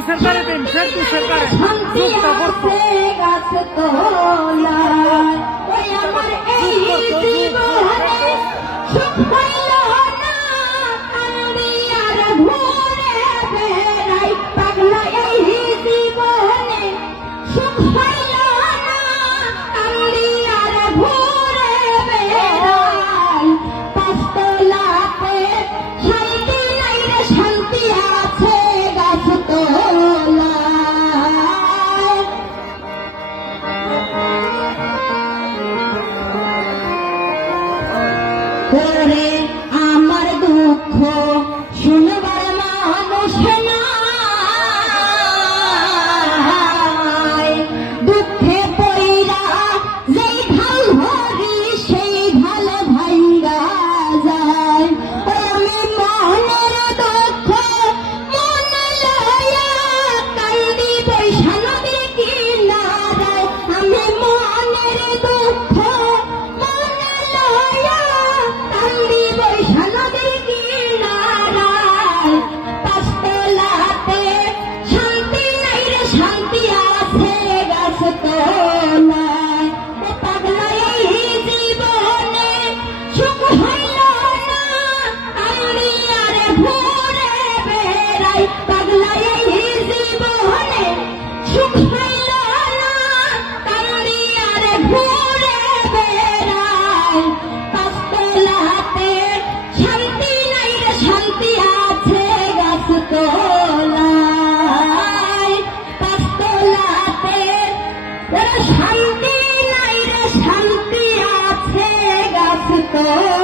সরকারে দেন ফেরদৌস সরকারে চুপটা করতো গাছ তোলায় ওই আমার এই জীবনে সুখ পাইল না আমি আর ঘুরে বেড়াই পাগলা এই জীবনে সুখ পাইল না আমি আর ঘুরে বেড়াই পাঁচতলাতে শান্তি নাই রে শান্তি আছে গাছ তোলায় করে আমার দুঃখ শুনবার মানুষ নাই দুঃখে পইরা যেই ঢাল ভরি সেই ঢাল ভাঙ্গা যায় ওই আমি মনের দুঃখ মন লয়া কান্দি বৈশা নদীর কিনারায় আমি মনের দুঃখ মন লয়া কান্দি বৈশা নদীর কিনারায় পাঁচতলাতে শান্তি নাই রে শান্তি আছে গাছ তোলায় ও পাগলা এই জীবনে সুখ হইল না আমি আর ঘুরে বেড়াই পাগলা এই জীবনে সুখ হইল না আমি আর ঘুরে বেড়াই পাঁচতলাতে শান্তি নাই রে শান্তি আছে গাছ তোলায় পাঁচতলাতে শান্তি নাই রে শান্তি আছে গাছ তোলায়।